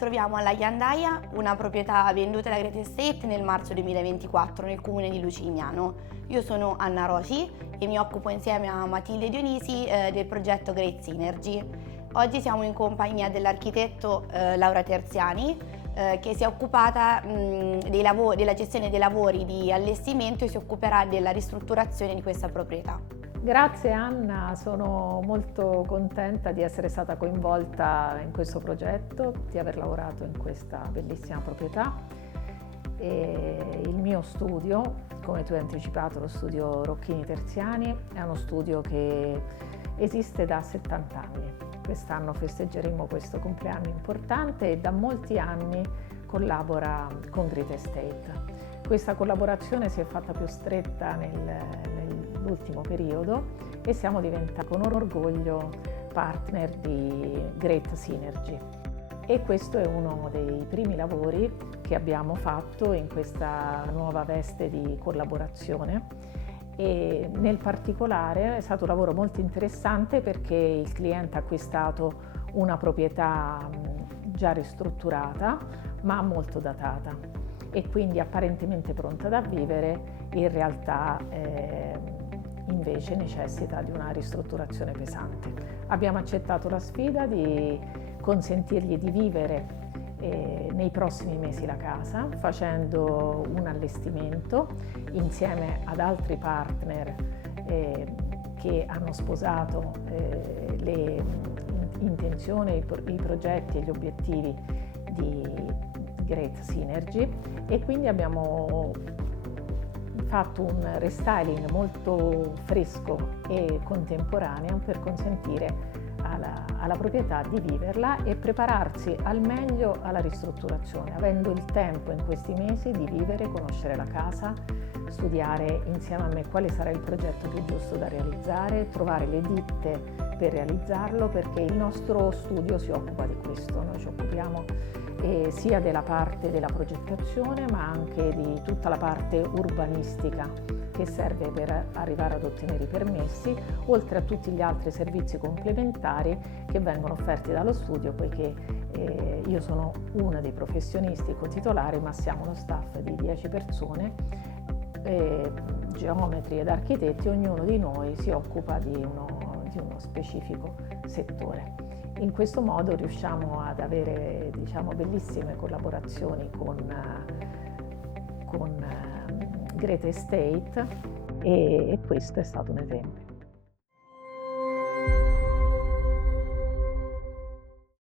troviamo alla Ghiandaia, una proprietà venduta da Great Estate nel marzo 2024 nel comune di Lucignano. Io sono Anna Rosi e mi occupo insieme a Matilde Dionisi del progetto Great Synergy. Oggi siamo in compagnia dell'architetto Laura Terziani che si è occupata della gestione dei lavori di allestimento e si occuperà della ristrutturazione di questa proprietà. Grazie Anna, sono molto contenta di essere stata coinvolta in questo progetto, di aver lavorato in questa bellissima proprietà. E il mio studio, come tu hai anticipato, lo studio Rocchini Terziani, è uno studio che esiste da 70 anni. Quest'anno festeggeremo questo compleanno importante e da molti anni collabora con Great Estate. Questa collaborazione si è fatta più stretta nell'ultimo periodo e siamo diventati con orgoglio partner di Great Synergy. E questo è uno dei primi lavori che abbiamo fatto in questa nuova veste di collaborazione e nel particolare è stato un lavoro molto interessante perché il cliente ha acquistato una proprietà già ristrutturata ma molto datata e quindi apparentemente pronta da vivere, in realtà invece necessita di una ristrutturazione pesante. Abbiamo accettato la sfida di consentirgli di vivere nei prossimi mesi la casa facendo un allestimento insieme ad altri partner che hanno sposato le intenzioni, i progetti e gli obiettivi di Great Synergy e quindi abbiamo fatto un restyling molto fresco e contemporaneo per consentire alla proprietà di viverla e prepararsi al meglio alla ristrutturazione, avendo il tempo in questi mesi di vivere, conoscere la casa, studiare insieme a me quale sarà il progetto più giusto da realizzare, trovare le ditte per realizzarlo, perché il nostro studio si occupa di questo. Noi ci occupiamo sia della parte della progettazione ma anche di tutta la parte urbanistica che serve per arrivare ad ottenere i permessi, oltre a tutti gli altri servizi complementari che vengono offerti dallo studio, poiché io sono una dei professionisti cotitolari, ma siamo uno staff di 10 persone, geometri ed architetti, ognuno di noi si occupa di uno specifico settore. In questo modo riusciamo ad avere, bellissime collaborazioni con Great Estate e questo è stato un esempio.